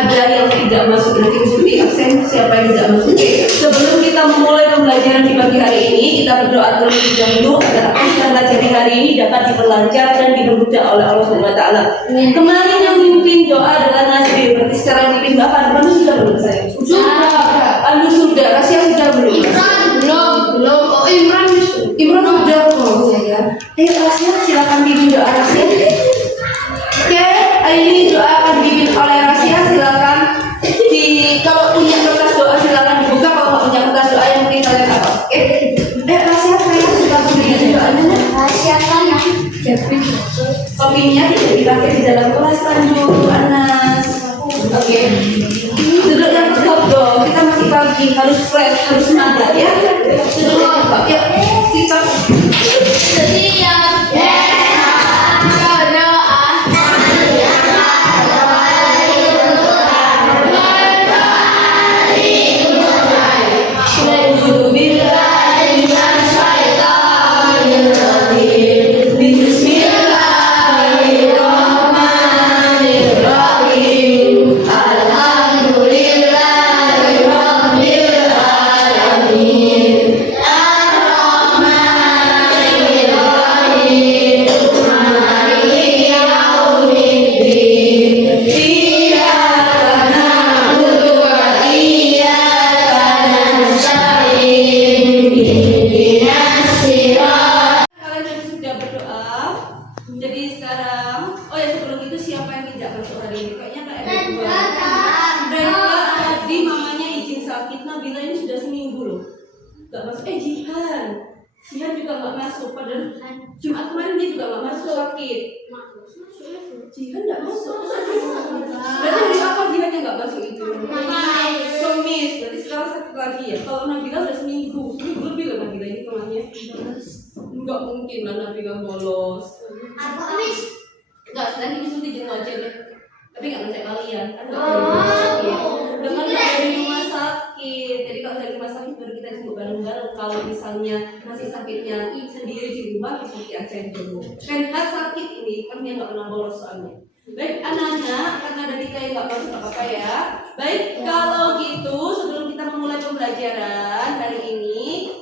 ada yang tidak masuk nanti mesti absen, siapa yang tidak masuk. Sebelum kita memulai pembelajaran di pagi hari ini, kita berdoa terlebih dahulu agar apa yang kita pelajari hari ini dapat diperlancar dan dipermudah oleh Allah Subhanahu wa taala. Kemarin yang memimpin doa adalah Nasir, berarti sekarang memimpin doa Anu sudah belum saya? Anu sudah, Rasia sudah belum? Belum. Oh, Imran sudah kok saya. Ayo Rasia silakan bimbing doa Rasia. Oke, ini doa akan dibimbing oleh Rasia, silakan. Kalau punya kertas doa silakan dibuka, kalau nggak punya kertas doa yang penting kalian apa? Oke. Rasia saya sudah bimbing doanya. Rahasia sana. Kopinya tidak dipakai di dalam kelas Tanjung Anas. Oke. Duduk yang tegap dong. Kita masih pagi, harus fresh, harus semangat ya. Duduk yang tegap. Yuk, kita Siap. Jihan nggak masuk. Berarti hari apa Jihan yang nggak masuk itu? Kamis. Berarti sekarang satu lagi ya. Kalau Nabila udah seminggu lebih loh Nabila ini kemana? Nggak mungkin lah Nabila bolos. Nggak, nanti disuruh dijenguk aja deh. Tapi nggak ngecek kalian. Dengan dari rumah sakit. Jadi kalau dari rumah sakit baru kita jenguk bareng-bareng. Kalau misalnya masih sakitnya sendiri di rumah, bisa aja yang jenguk. Renhat sakit ini, kan dia nggak pernah bolos soalnya. Baik anak-anak, karena ada Tika yang nggak masuk nggak apa-apa ya. Baik, kalau gitu sebelum kita memulai pembelajaran hari ini,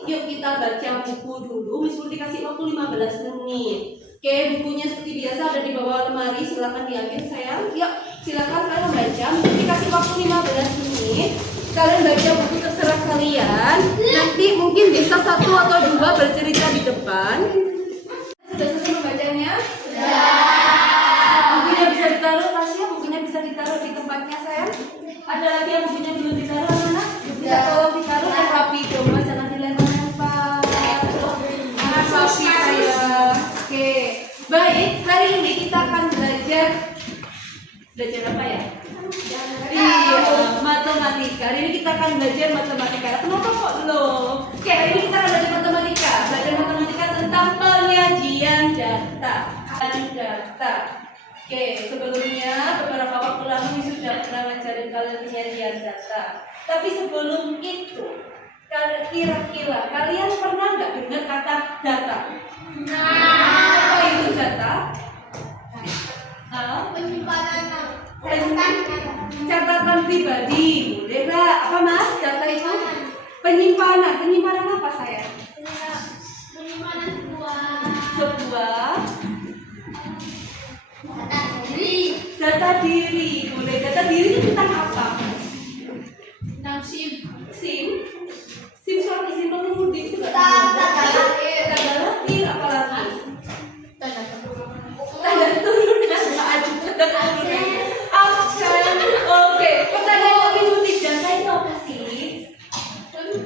yuk kita baca buku dulu. Miss Putri kasih waktu 15 menit. Oke, bukunya seperti biasa ada di bawah lemari, silakan diambil sayang. Yuk, silakan kalian membaca. Miss Putri kasih waktu 15 menit. Kalian baca buku terserah kalian. Nanti mungkin bisa 1 atau 2 bercerita di depan. Sudah selesai membacanya? Bukunya bisa ditaruh, Tasya? Bukunya bisa ditaruh di tempatnya, sayang? Ada lagi yang bukunya belum ditaruh, anak? Bisa tolong ditaruh yang rapi dong, Mas. Jangan dilempar-lempar. Rapi, sayang. Oke. Baik, hari ini kita akan belajar apa ya? Matematika. Hari ini kita akan belajar matematika. Kenapa kok belum? Oke, hari ini kita akan belajar matematika. Belajar matematika tentang penyajian data. Oke, sebelumnya beberapa waktu lalu sudah pernah ngajarin kalian penyajian data. Tapi sebelum itu, kira-kira kalian pernah nggak dengar kata data? Apa itu data? Catatan pribadi, boleh nggak? Apa mas? Data itu penyimpanan apa saya? Penyimpanan Sebuah data diri, boleh. Data diri itu tentang apa? tentang SIM. SIM surat izin pengemudi itu nggak? Tanggal lahir, apa lagi? Tanda turunan. Absen. Oke, pertanyaan lebih sulit. Data itu apa sih?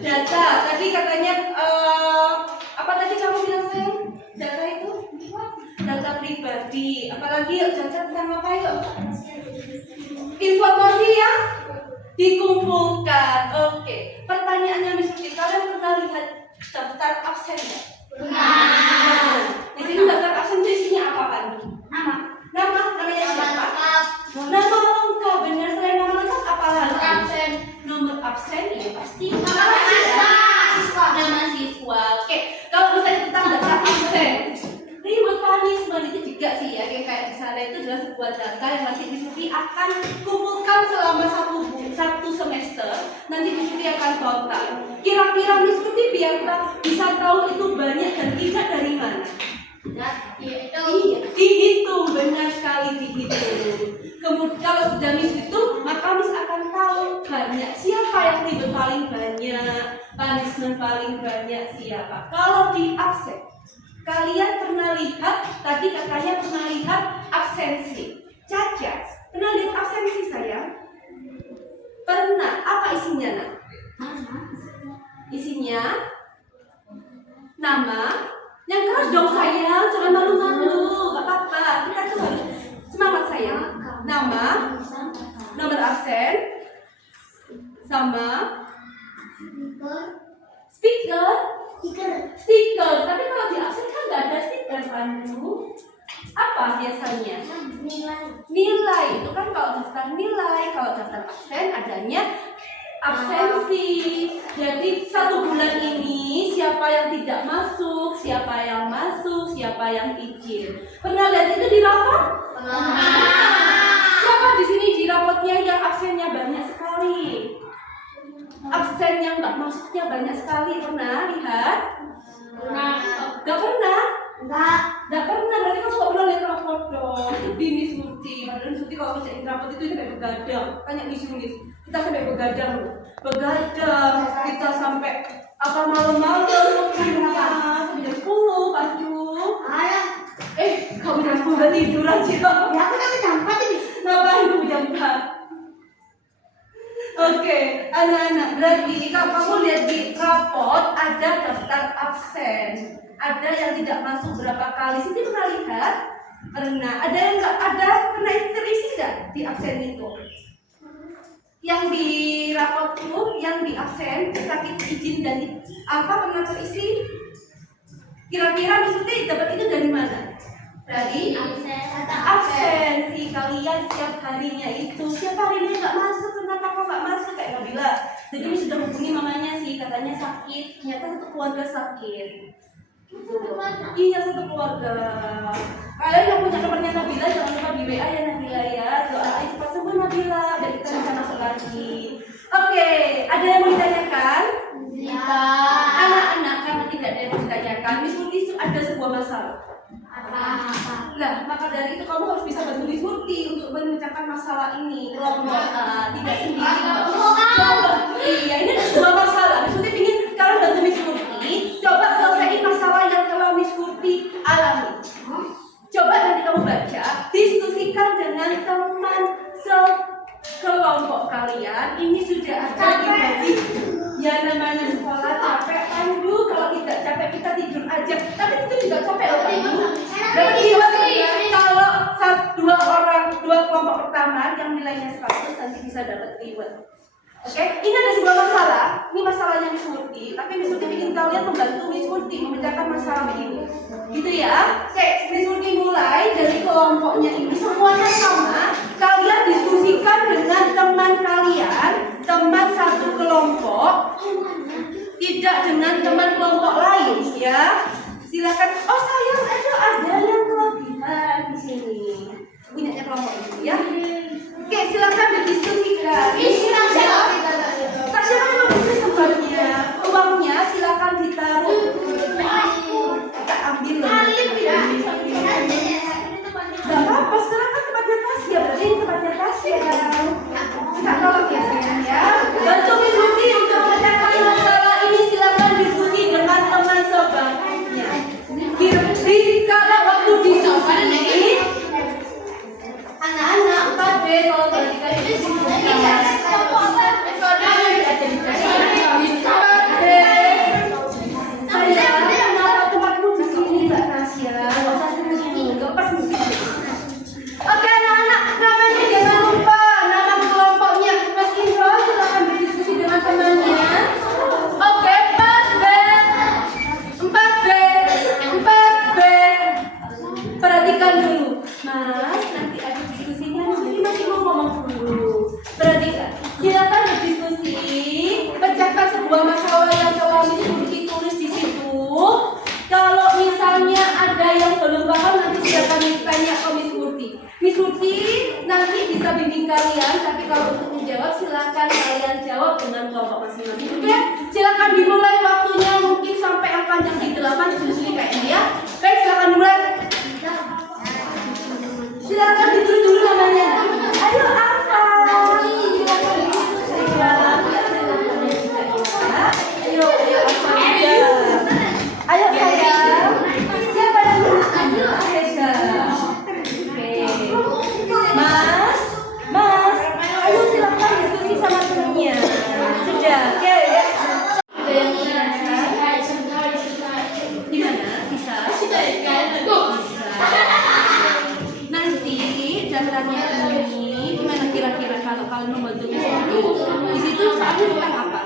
Data. Tadi katanya apa tadi kamu bilang sayang? Data itu data pribadi. Apalagi yuk data tentang apa yuk? Informasi yang dikumpulkan. Oke. Pertanyaannya misalnya kalian pernah lihat daftar absen nggak? Nah. Di sini daftar absen isinya apa kan? Namanya siapa? Nama lengkap. Benar, selain nama lengkap apa lagi? Nomor absen ya pasti. Nama siswa. Oke. Kalau misalnya tentang data absen, reward punishment itu juga sih ya kayak di sana itu adalah sebuah buat data yang masih diskusi akan kumpulkan selama satu semester. Nanti diskusi akan total. Kira-kira Miss Putih biar kita bisa tahu itu banyak dan tidak dari mana. Iya, dihitung, benar sekali dihitung. Kemudian kalau sudah Miss hitung, maka Miss akan tahu banyak siapa yang ribet paling banyak, punishment paling banyak siapa. Kalau di absen, kalian pernah lihat tadi katanya pernah lihat absensi. Caca, pernah lihat absensi sayang? Pernah. Apa isinya nak? Isinya nama. Yang keras dong sayang, jangan malu-malu, gak apa-apa. Kita tuh harus semangat sayang. Nama, nomor absen, sama stiker. Tapi kalau di absen kan nggak ada stiker Pandu. Apa biasanya? Nilai. Itu kan kalau daftar nilai, kalau daftar absen adanya absensi. Jadi 1 bulan ini siapa yang tidak masuk, siapa yang masuk, siapa yang izin. Pernah lihat itu di rapor? Siapa di sini di rapotnya yang absennya banyak sekali? Absen yang nggak masuknya banyak sekali. Pernah lihat? Nggak pernah? Nggak pernah. Berarti kamu nggak pernah lihat rapot dong. Di Miss Murti. Padahal Miss Murti kalau kerjain rapot itu sampai begadang. Tanya Miss Yunis. Kita sampai begadang. Kita sampai malam-malam waktunya sampai jam 10 Panju. Kamu jam 10 tidur aja. Ya aku kan jam 4 ini. Ngapain kamu jam 4? Oke, anak-anak, berarti kalau kamu lihat di rapot ada daftar absen. Ada yang tidak masuk berapa kali. Siti pernah lihat? Pernah. Ada yang nggak ada? Pernah terisi nggak di absen itu? Yang di rapot tuh, yang di absen, sakit izin dan pernah terisi? Kira-kira Miss dapat itu dari mana? Dari absensi kalian setiap harinya itu. Setiap harinya nggak masuk, kenapa kok nggak masuk? Kayak Nabila. Jadi Miss sudah hubungi mamanya sih, katanya sakit. Ternyata satu keluarga sakit. Iya, satu keluarga. Kalian yang punya nomornya Nabila jangan lupa di WA ya Nabila ya. Doain cepat sembuh Nabila dan kita bisa masuk lagi. Oke, ada yang mau ditanyakan? Anak-anak, karena tidak ada yang mau ditanyakan, Miss Murti ada sebuah masalah. Nah, maka dari itu kamu harus bisa bantu Miss Murti untuk memecahkan masalah ini. Kelompok tidak sendiri. Iya, ini ada sebuah masalah. Miss Murti ingin kalian bantu Miss Murti. Coba selesaiin masalah yang telah Miss Murti alami. Coba nanti kamu baca, diskusikan dengan teman sekelompok kalian. Ini sudah ada di ya namanya sekolah capek Pandu. Kalau tidak capek kita tidur aja. Tapi itu juga capek loh Pandu. Dan kalau dua kelompok pertama yang nilainya 100 nanti bisa dapat reward. Oke, ini ada sebuah masalah. Ini masalahnya Miss Murti. Tapi Miss Murti ingin kalian membantu Miss Murti memecahkan masalah ini. Gitu ya. Oke, Miss Murti mulai dari kelompoknya ini. Semuanya sama. Kalian diskusikan dengan teman kalian, teman satu kelompok, tidak dengan teman kelompok lain, ya. Silakan. Oh sayang, ada yang kelebihan di sini. Punyanya kelompok ini, ya. Oke, silakan didiskusikan. Tasya kan mau bisnis tempatnya. Uangnya silakan ditaruh. Kita ambil lagi. Gak apa-apa, sekarang kan tempatnya Tasya. Berarti ini tempatnya Tasya. Kita tolong ya sayang ya. Bantu Miss Murti untuk memecahkan masalah ini. Silakan diskusi dengan teman sebagainya. Di kala waktu diskusi anak-anak 4B kalau perhatikan itu disebutkan 4B. Saya kenapa tempatmu di sini Mbak Tasya? Gak usah sini, gak pas mungkin. Oke anak-anak, namanya jangan lupa nama kelompoknya. Mas Indro silahkan berdiskusi dengan temannya. Oke, 4B. Perhatikan dulu, Mas. Nanti ada diskusinya. Mas masih mau ngomong dulu. Perhatikan. kalian, tapi kalau untuk menjawab silakan kalian jawab dengan kelompok masing-masing. Oke, silakan dimulai waktunya mungkin sampai yang panjang di 8 ditulis kayak ini ya. Baik, silakan dimulai. Silakan ditulis dulu namanya. Ayo Alfa. Ayo Alfa. Ayo sayang. Siapa yang nulis? Aisyah. Mas, ayo silakan diskusi sama temennya. Sudah, oke ya. Ada yang gimana? Bisa? Nanti daftarnya ini gimana kira-kira kalau kalian membantu di situ soalnya tentang apa?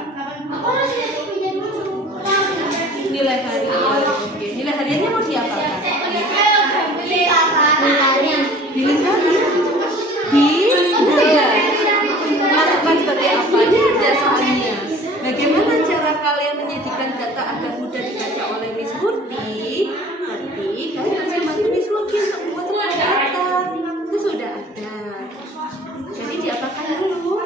Nilai harian. Oke, nilai hariannya mau diapakan? Dilengkapi. Masukkan seperti apa? Ini ada soalnya. Bagaimana cara kalian menjadikan data agar mudah dibaca oleh Miss Murti? Nanti kalian harus membantu Miss Murti untuk membuat sebuah data. Itu sudah ada. Jadi diapakan dulu?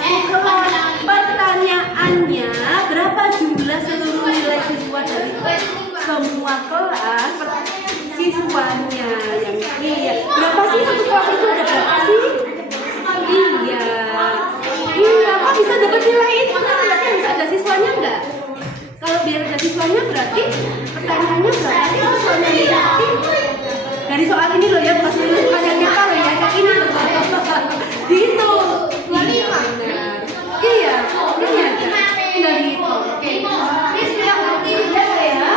satu kelas. Pertanyaannya, berapa jumlah seluruh nilai siswa dari semua kelas siswanya yang iya. Berapa sih satu kelas itu ada berapa sih? Iya. Iya, kok bisa dapat nilai itu? Kan berarti harus ada siswanya enggak? Kalau biar ada siswanya berarti pertanyaannya berapa sih siswanya berarti? Dari soal ini loh ya, bukan pertanyaannya kalau ya, kayak ini loh. Dihitung. 25. Iya, ini aja. Tinggal dihitung. Oke. Ini sudah ngerti ya saya?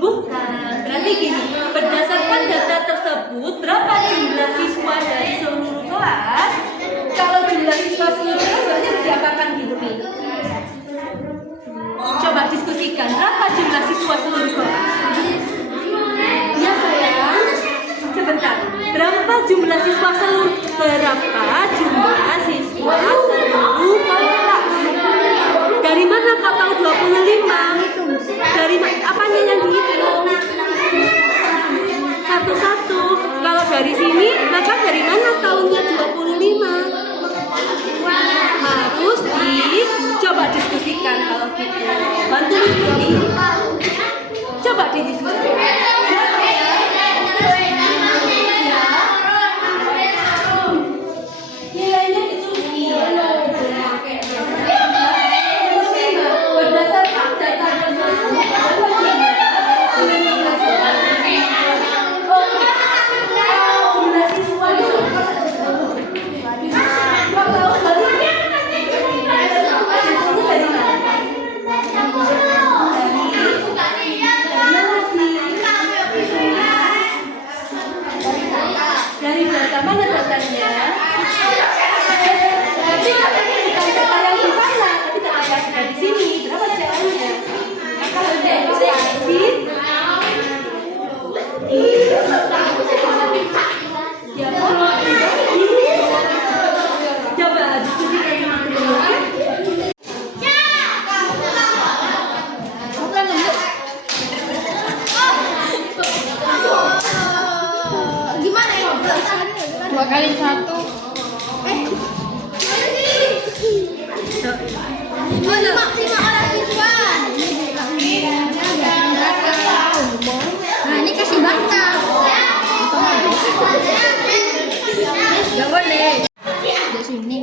Bukan, berarti gini, berdasarkan data tersebut, berapa jumlah siswa dari seluruh kelas? Kalau jumlah siswa seluruh kelas berarti diapakan gitu nih? Coba diskusikan, berapa jumlah siswa seluruh kelas? Ya sayang, sebentar. Berapa jumlah siswa seluruh kelas? Dari mana kau tahu 25? Dari apanya yang dihitung? Satu-satu. Kalau dari sini, maka dari mana tahunnya 25? Harus coba diskusikan kalau gitu. Bantu diskusi. Coba didiskusikan. Nilainya ditulis berdasarkan data jumlah siswa di dari data mana datanya? Tapi katanya bukan data yang di sana, tapi data yang ada di sini. Berapa caranya? Maka harus diambil ya, coba diskusikan sama dulu. Gimana ya? 2 kali 1. Lima orang siswa. Nah, ini kasih bangsa. Gak boleh. Di sini.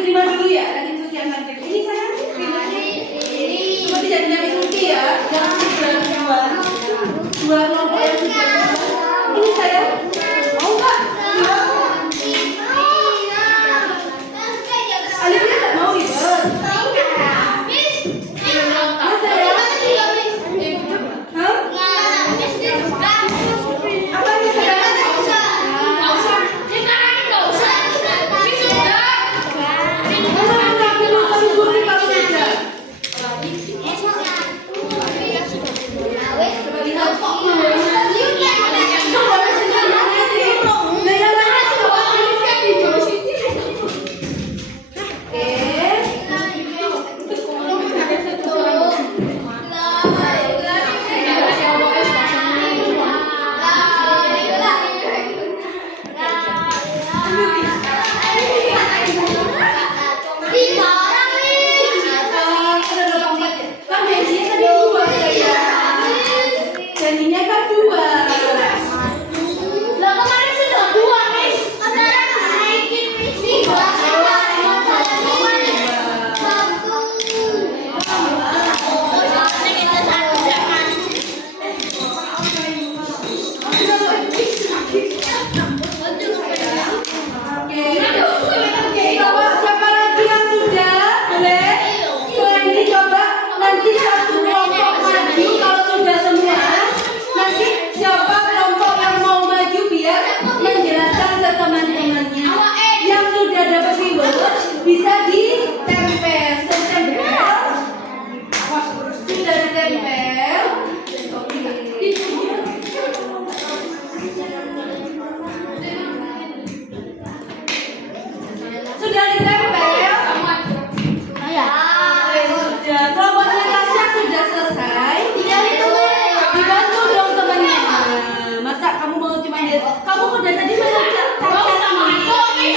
Terima dulu ya, tadi Suci yang nanti. Ini saya seperti jadinya Suci ya, jangan dua kelompok yang sudah. Ini saya mau nggak? Alifnya nggak mau ribet. Apa ini saya? Jadinya kan 2. Lah kemarin sudah 2, Miss. Sekarang naikin Miss. 1 kelompok Kamu udah tadi mengajar kaca ini.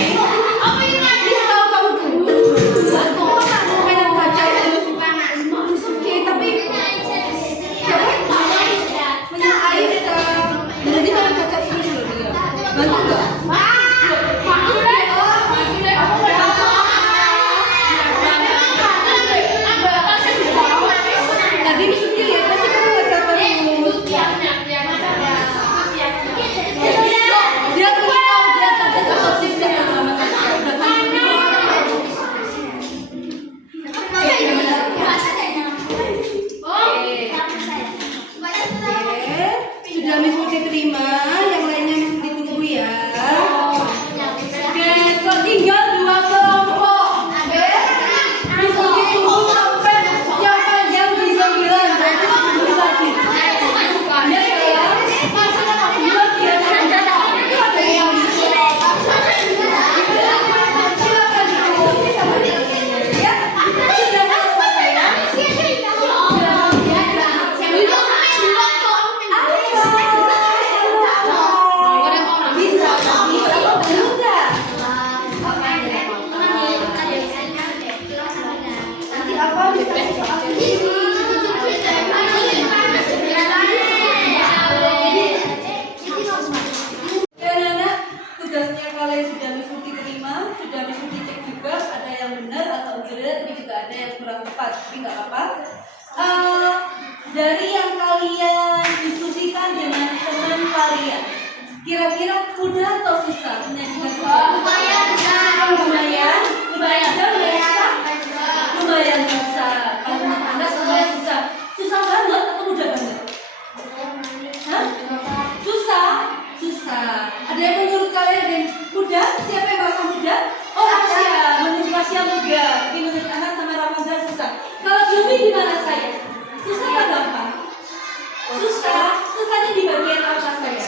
Ini tahu kamu dulu. Kamu mainan kaca itu. Oke, tapi punya air kan. Jadi mainan kaca ini loh dia. Bantu nggak? Tadi ini sudah lihat pasti kamu nggak dapat terus. Dia tuh tahu dia kaget atau tidak yang lama sudah Miss Putih terima, yang lainnya Miss Putih tunggu ya. Oke, kok tinggal 2 kelompok. Oke, Miss Putih tunggu sampai yang panjang di 9. Berarti tunggu lagi. Ya ya. Dua dia saja. Ada yang silakan diikuti sama dia ya. Sudah selesai ya. Tugasnya kalian sudah Miss Putih terima, sudah Miss Putih cek juga ada yang benar atau tidak, tapi juga ada yang kurang tepat, tapi nggak apa-apa. Dari yang kalian diskusikan dengan teman kalian, kira-kira mudah atau susah menyanyikan susah? Lumayan susah. Kalau menurut Anda lumayan susah. Susah banget atau mudah banget? Hah? Susah. Ada yang menurut kalian yang mudah? Siapa yang merasa mudah? Oh, Rasya. Menurut Rasya mudah. Tapi menurut anak sama Ramadan susah. Kalau Jumi gimana saya? Susah atau gampang? Susah. Susahnya di bagian apa saya?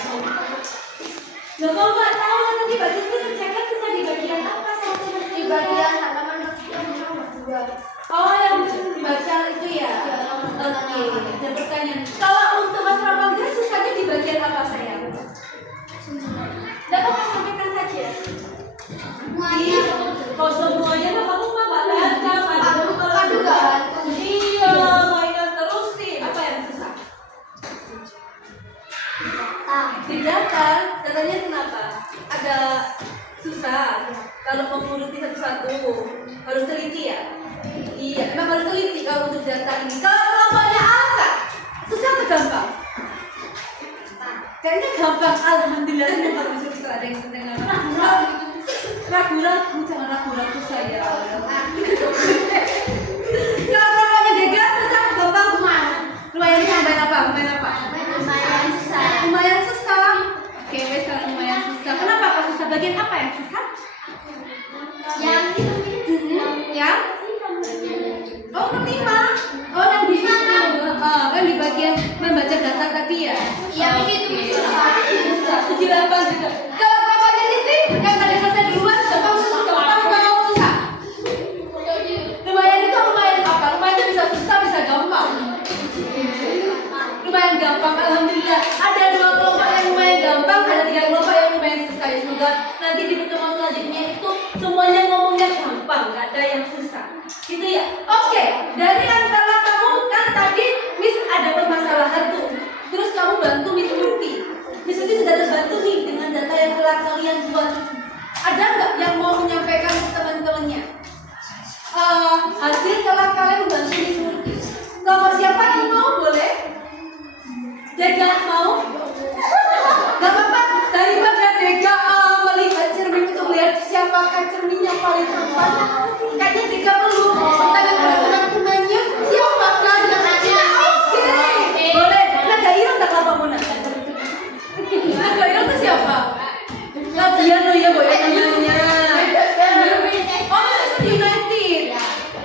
Loh, kalau nggak tahu nanti bagian itu kerjakan susah di bagian apa saya? Di bagian halaman 2. Oh, yang dibaca itu ya? Oke, ada pertanyaan. Kalau untuk Mas Ramadan susahnya di bagian apa saya? Dapat Mas sampaikan saja. Kalau semuanya mah kamu mah nggak baca, iya, mainan terus sih. Apa yang susah? Di data, datanya kenapa? Ada susah. Kalau menguruti satu-satu harus teliti ya. Iya, emang harus teliti kalau untuk data ini. Kalau kelompoknya apa? Susah atau gampang? Kayaknya gampang, alhamdulillah. Kalau misalnya ada yang mendengar ragu-ragu, jangan ragu-ragu saya. Kalau kelompoknya Dega, susah atau gampang? Lumayan lumayan apa? Lumayan susah. Oke, wes kalau lumayan susah. Kenapa kok susah? Bagian apa yang susah? Yang oh, menerima. Oh, yang di sana. Kan di bagian membaca data tadi ya. Yang itu susah. 78 juga. Kalau kelompoknya Siti yang tadi selesai duluan, gampang susah. Lumayan itu lumayan apa? Lumayan itu bisa susah, bisa gampang. Lumayan gampang, alhamdulillah. Ada 2 kelompok yang lumayan gampang, ada 3 kelompok yang lumayan susah. Semoga nanti di pertemuan selanjutnya itu semuanya ngomongnya gampang, nggak ada yang susah. Gitu ya. Oke, dari antara kamu kan tadi Miss ada permasalahan tuh. Terus kamu bantu Miss Murti. Miss Murti sudah terbantu nih dengan data yang telah kalian buat. Ada nggak yang mau menyampaikan ke teman-temannya? Hasil telah kalian membantu Miss Murti. Kalau siapa yang mau boleh? Dega mau? Gak apa-apa, daripada Dega melihat cermin untuk melihat siapakah cermin yang paling tepat. Kayaknya Dega perlu bertanya pada teman-temannya siapakah yang oke, boleh. Naga Irang tak apa mau nanya? Naga Irang itu siapa? Latihan loh ya boy namanya. Oh, Manchester United.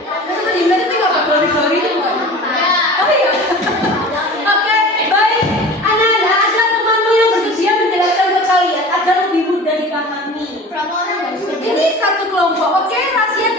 Manchester United itu nggak gori-gori itu boy. Oh iya. Oke, baik. Anak-anak, ada temanmu yang bersedia menjelaskan ke kalian agar lebih mudah dipahami. Ini satu kelompok, oke? Rahasia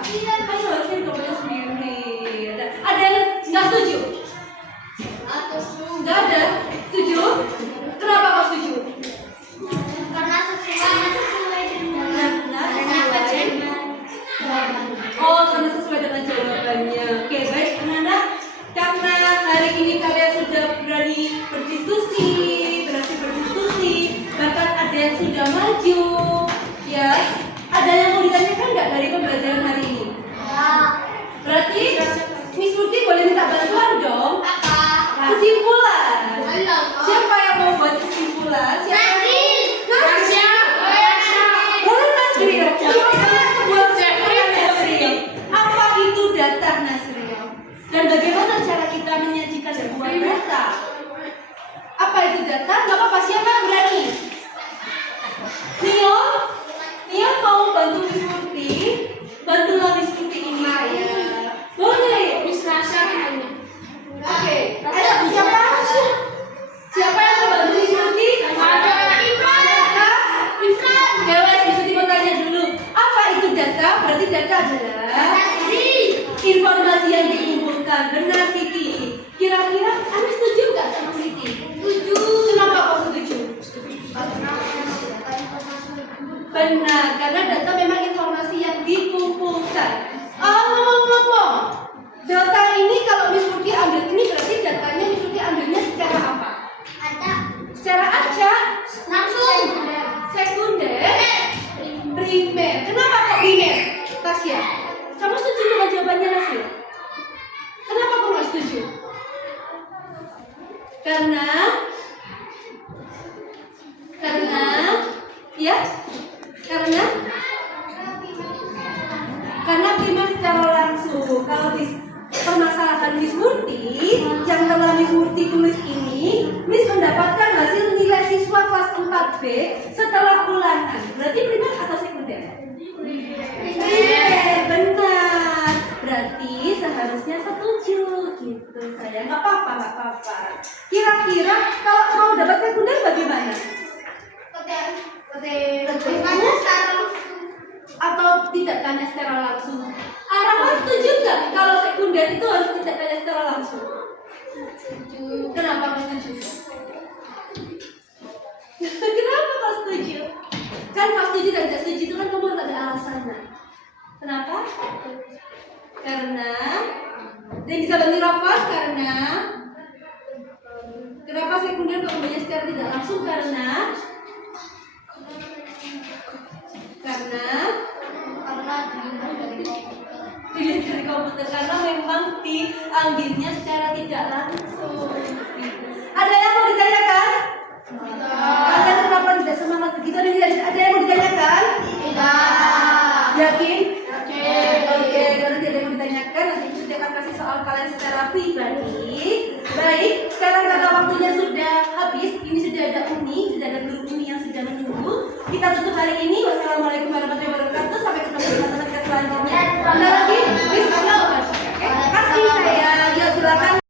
Kan seharusnya dicobain sendiri. Ada yang nggak setuju? Nggak ada. Setuju? Kenapa kau setuju? Karena sesuai dengan Oh, karena sesuai dengan jawabannya. Oke, baik anak-anak. Karena hari ini kalian sudah berani berdiskusi, berhasil berdiskusi, bahkan ada yang sudah maju, ya. Ada yang mau ditanyakan nggak dari pembelajaran hari ini? Berarti Miss Putri boleh minta bantuan dong. Kesimpulan. Siapa yang mau buat kesimpulan? Siapa? Nasri. Boleh Nasri. Buat Nasri. Apa itu data Nasri? Dan bagaimana cara kita menyajikan sebuah data? Apa itu data? Gak apa-apa, siapa yang berani? Nio mau bantu Miss Putri? Bantulah Miss Putri ini ya. Boleh. Oke, ayo siapa? Siapa yang mau bantu Miss Putri? Ya wes, Miss Putri mau tanya dulu. Apa itu data? Berarti data adalah informasi yang dikumpulkan. Benar Siti. Kira-kira Anda setuju nggak sama Siti? Setuju. Kenapa kau setuju? Benar, karena data memang informasi yang dikumpulkan. Ngomong-ngomong, data ini kalau Miss Putri ambil ini berarti datanya Miss Putri ambilnya secara apa? Secara acak, sekunder, primer. Kenapa kok primer? Tasya, kamu setuju dengan jawabannya Nasir? Kenapa kamu nggak setuju? Karena primer secara langsung. Kalau permasalahan Miss Murti yang telah Miss Murti tulis ini, Miss mendapatkan hasil nilai siswa kelas 4B setelah ulangan. Berarti primer atau sekunder? Primer, benar. Berarti seharusnya setuju gitu sayang. Nggak apa-apa. Kira-kira kalau mau dapat sekunder bagaimana? Atau tidak tanya secara langsung? Arafah setuju nggak kalau sekunder itu harus tidak tanya secara langsung? Setuju. Kenapa kau setuju? Kenapa kau setuju? Kan kau setuju dan tidak setuju itu kan kamu harus ada alasannya. Kenapa? Karena dan bisa bantu Rafa karena kenapa sekunder kau membayar secara tidak langsung? Karena dilihat dari komputer, karena memang diambilnya secara tidak langsung. Ada yang mau ditanyakan? Kalian kenapa tidak semangat begitu? Ada yang mau ditanyakan? Tidak. Yakin? Oke, kalau tidak ada yang mau ditanyakan, nanti saya akan kasih soal kalian secara pribadi. Baik, sekarang karena waktunya sudah habis, ini sudah ada Umi, sudah ada guru Umi yang sudah menunggu. Kita tutup hari ini. Wassalamualaikum warahmatullahi wabarakatuh.